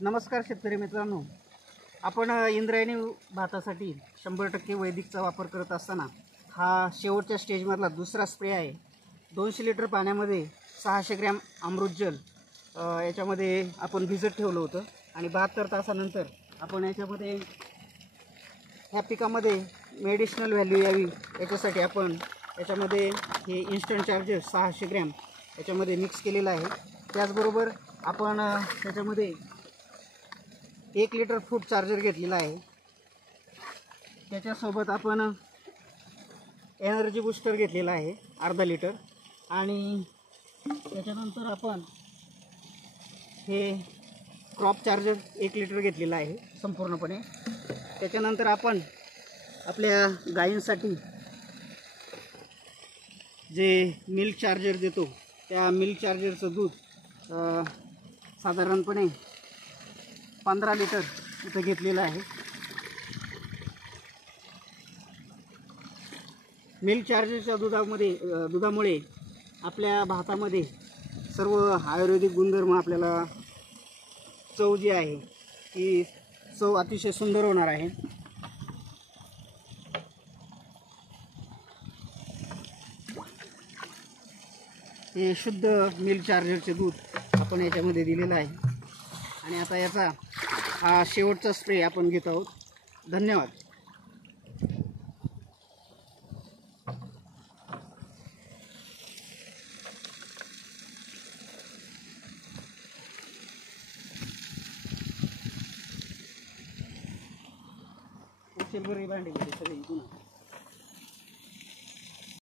नमस्कार शेतकरी मित्रांनो, आपण इंद्रायणी भातासाठी 100% वैदिकचा वापर करत असताना हा शेवटच्या स्टेजमधला दुसरा स्प्रे आहे। 200 लिटर पाण्यामध्ये 600 ग्रॅम अमृत जल याच्यामध्ये आपण भिजत ठेवलं होतं आणि 72 तासानंतर आपण याच्यामध्ये ह्या पिकामध्ये मेडिसिनल व्हॅल्यू यावी याच्यासाठी आपण याच्यामध्ये हे इन्स्टंट चार्जर 600 ग्रॅम याच्यामध्ये मिक्स केलेलं आहे। त्याचबरोबर आपण त्याच्यामध्ये 1 लिटर फूड चार्जर घेतलेला आहे। त्याच्यासोबत आपण एनर्जी बूस्टर घेतलेला आहे अर्धा लिटर आणि त्याच्यानंतर आपण हे क्रॉप चार्जर 1 लिटर घेतलेला आहे संपूर्णपणे। त्याच्यानंतर आपण आपल्या गायींसाठी जे मिल्क चार्जर देतो त्या मिल्क चार्जरचं दूध साधारणपणे 15 लिटर इथं घेतलेलं आहे। मिल्क चार्जरच्या दुधामुळे आपल्या भातामध्ये सर्व आयुर्वेदिक गुणधर्म आपल्याला चव जी आहे ती चव अतिशय सुंदर होणार आहे। हे शुद्ध मिल्क चार्जरचे दूध आपण याच्यामध्ये दिलेलं आहे आणि आता याचा हा शेवटचा स्प्रे आपण घेत आहोत। धन्यवाद। भांडी